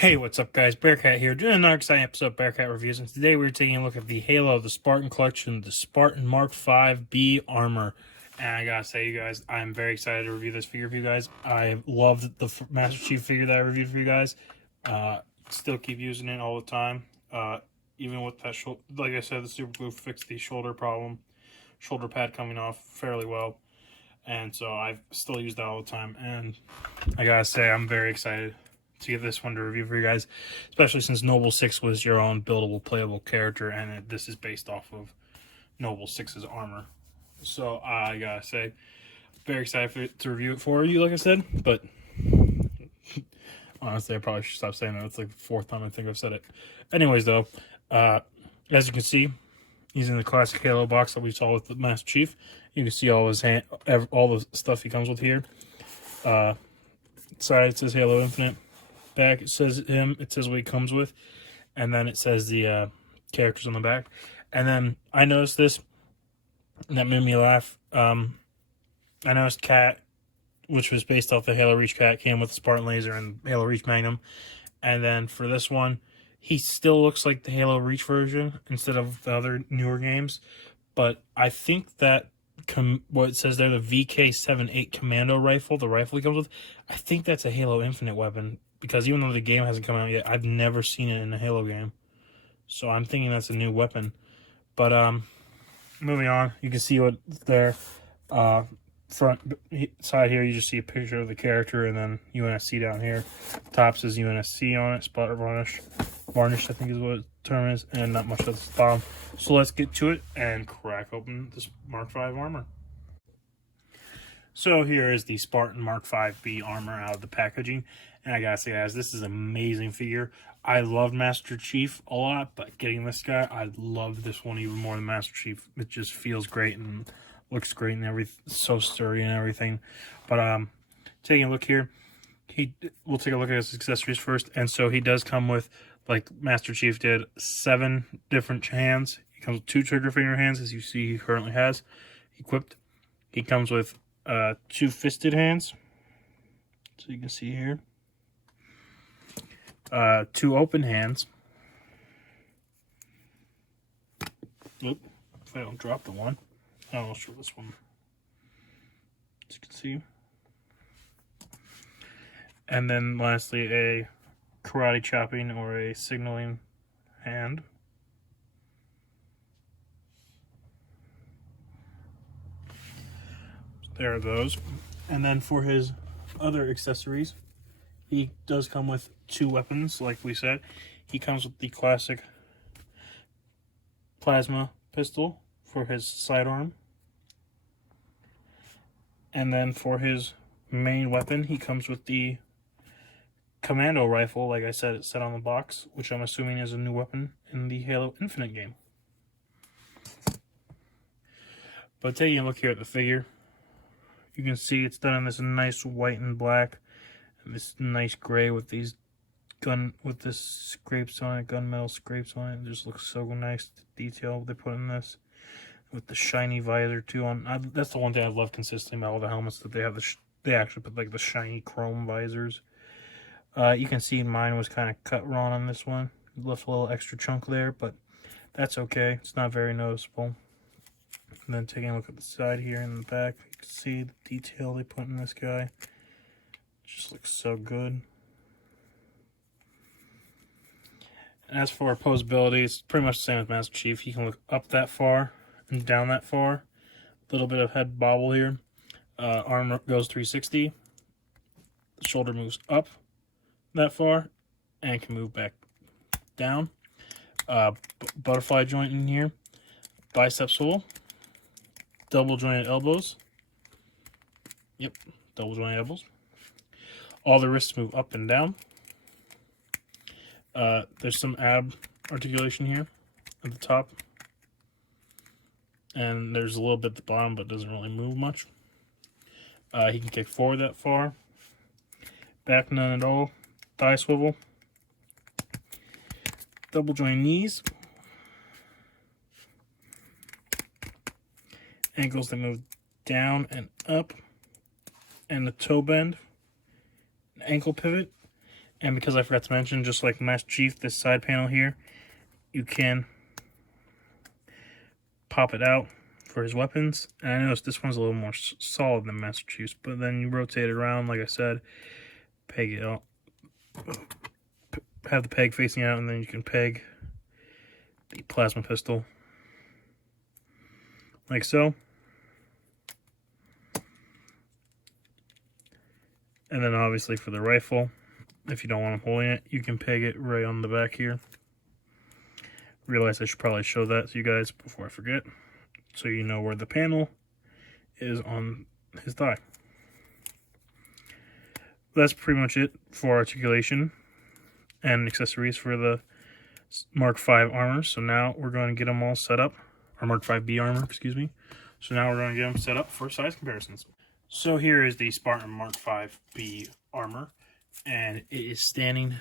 Hey, what's up, guys? Bearcat here, doing another exciting episode of Bearcat Reviews, and today we're taking a look at the Halo of the Spartan Collection, the Spartan Mark V B Armor. And I gotta say, you guys, I'm very excited to review this figure for you guys. I loved the Master Chief figure that I reviewed for you guys. Still keep using it all the time. Even with that shoulder, like I said, the super glue fixed the shoulder problem, shoulder pad coming off fairly well. And so I still use that all the time. And I gotta say, I'm very excited to get this one to review for you guys, especially since Noble 6 was your own buildable, playable character, and this is based off of Noble 6's armor. So I gotta say, very excited to review it for you, like I said, but honestly, I probably should stop saying that. It's like the fourth time I think I've said it. Anyways, though, as you can see, he's in the classic Halo box that we saw with the Master Chief. You can see all his all the stuff he comes with here. Side, it says Halo Infinite. Back, it says him. It says what he comes with, and then it says the characters on the back. And then I noticed this, and that made me laugh. I noticed Cat, which was based off the Halo Reach Cat, came with the Spartan Laser and Halo Reach Magnum. And then for this one, he still looks like the Halo Reach version instead of the other newer games. But I think that what it says there, the VK78 Commando rifle, the rifle he comes with, I think that's a Halo Infinite weapon. Because even though the game hasn't come out yet, I've never seen it in a Halo game. So I'm thinking that's a new weapon. But moving on, you can see what there. Front side here, you just see a picture of the character, and then UNSC down here. Top says UNSC on it, spot varnish. Varnish, I think is what the term is, and not much at the bottom. So let's get to it and crack open this Mark V armor. So here is the Spartan Mark V B armor out of the packaging. And I gotta say, guys, this is an amazing figure. I love Master Chief a lot, but getting this guy, I love this one even more than Master Chief. It just feels great and looks great and everything, so sturdy and everything. But taking a look here, we'll take a look at his accessories first. And so he does come with, like Master Chief did, 7 different hands. He comes with 2 trigger finger hands, as you see he currently has equipped. He comes with 2 fisted hands, so you can see here. 2 open hands. Oop, if I don't drop the one. I'll show this one. As you can see. And then lastly, a karate chopping or a signaling hand. There are those. And then for his other accessories, he does come with 2 weapons, like we said. He comes with the classic plasma pistol for his sidearm. And then for his main weapon, he comes with the commando rifle, like I said, it's set on the box, which I'm assuming is a new weapon in the Halo Infinite game. But taking a look here at the figure, you can see it's done in this nice white and black, and this nice gray with these this scrapes on it, gunmetal scrapes on it. It just looks so nice. The detail they put in this with the shiny visor too. That's the one thing I've loved consistently about all the helmets, that they have they actually put like the shiny chrome visors. You can see mine was kind of cut wrong on this one. Left a little extra chunk there, but that's okay. It's not very noticeable. And then taking a look at the side here in the back, you can see the detail they put in this guy. It just looks so good. As for posability, it's pretty much the same as Master Chief. He can look up that far and down that far. A little bit of head bobble here. Arm goes 360. The shoulder moves up that far and can move back down. Butterfly joint in here. Bicep swivel. Double jointed elbows. Yep, double jointed elbows. All the wrists move up and down. There's some ab articulation here at the top. And there's a little bit at the bottom, but doesn't really move much. He can kick forward that far. Back none at all. Thigh swivel. Double joint knees. Ankles that move down and up. And the toe bend. Ankle pivot. And because I forgot to mention, just like Master Chief, this side panel here, you can pop it out for his weapons. And I noticed this one's a little more solid than Master Chief's, but then you rotate it around, like I said, peg it out, have the peg facing out, and then you can peg the plasma pistol like so. And then obviously for the rifle, if you don't want them holding it, you can peg it right on the back here. Realize I should probably show that to you guys before I forget, so you know where the panel is on his thigh. That's pretty much it for articulation and accessories for the Mark V armor. So now we're going to get them all set up, or Mark V armor, excuse me. So now we're going to get them set up for size comparisons. So here is the Spartan Mark V armor, and it is standing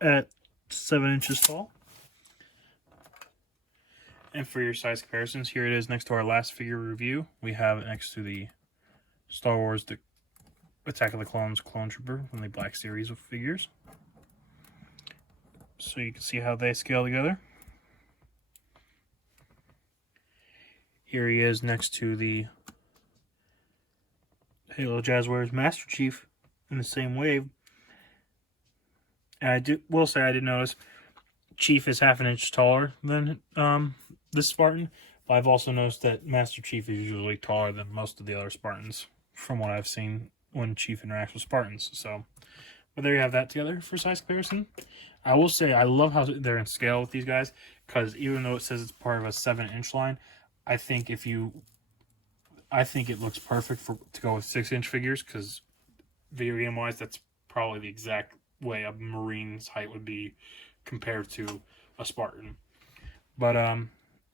at 7 inches tall. And for your size comparisons, here it is next to our last figure review. We have it next to the Star Wars The Attack of the Clones Clone Trooper from the Black Series of figures. So you can see how they scale together. Here he is next to the Halo Jazzwares Master Chief in the same wave. And will say I did notice Chief is half an inch taller than this Spartan, but I've also noticed that Master Chief is usually taller than most of the other Spartans from what I've seen when Chief interacts with Spartans. So, but there you have that together for size comparison. I will say I love how they're in scale with these guys, because even though it says it's part of a 7-inch line, I think it looks perfect to go with 6-inch figures, because video game wise, that's probably the exact way a Marine's height would be compared to a Spartan. But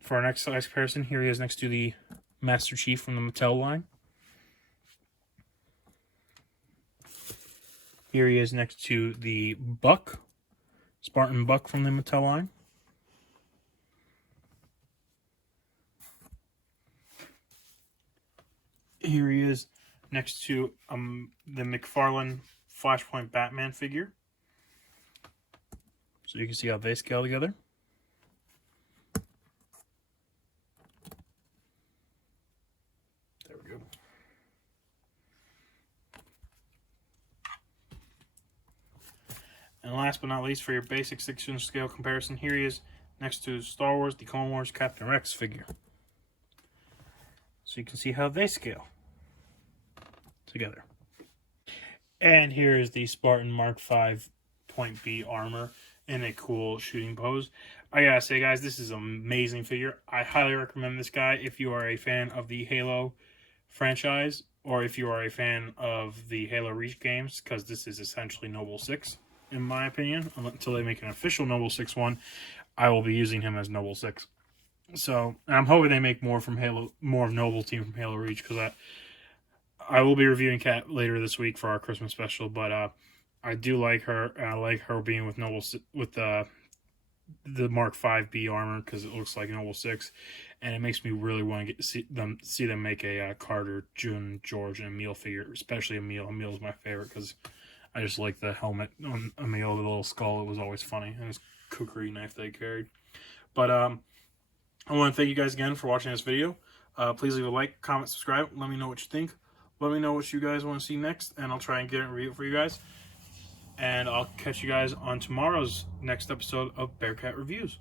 for our next size comparison, here he is next to the Master Chief from the Mattel line. Here he is next to the Buck, Spartan Buck from the Mattel line. Here he is next to the McFarlane Flashpoint Batman figure. So you can see how they scale together. There we go. And last but not least, for your basic 6-inch scale comparison, here he is next to Star Wars The Clone Wars Captain Rex figure. So you can see how they scale together. And here is the Spartan Mark V Point B armor in a cool shooting pose. I gotta say, guys, this is an amazing figure. I highly recommend this guy if you are a fan of the Halo franchise, or if you are a fan of the Halo Reach games, because this is essentially Noble 6, in my opinion. Until they make an official Noble 6 one, I will be using him as Noble 6. So, I'm hoping they make more of Noble Team from Halo Reach, because I will be reviewing Kat later this week for our Christmas special, but I do like her, and I like her being with the Mark V armor, because it looks like Noble 6, and it makes me really want to see them make a Carter, June, George, and Emil figure, especially Emil. Emil's my favorite, because I just like the helmet on Emil, the little skull. It was always funny, and his kukri knife they carried. But I want to thank you guys again for watching this video. Please leave a like, comment, subscribe. Let me know what you think. Let me know what you guys want to see next, and I'll try and get it reviewed for you guys. And I'll catch you guys on tomorrow's next episode of Bearcat Reviews.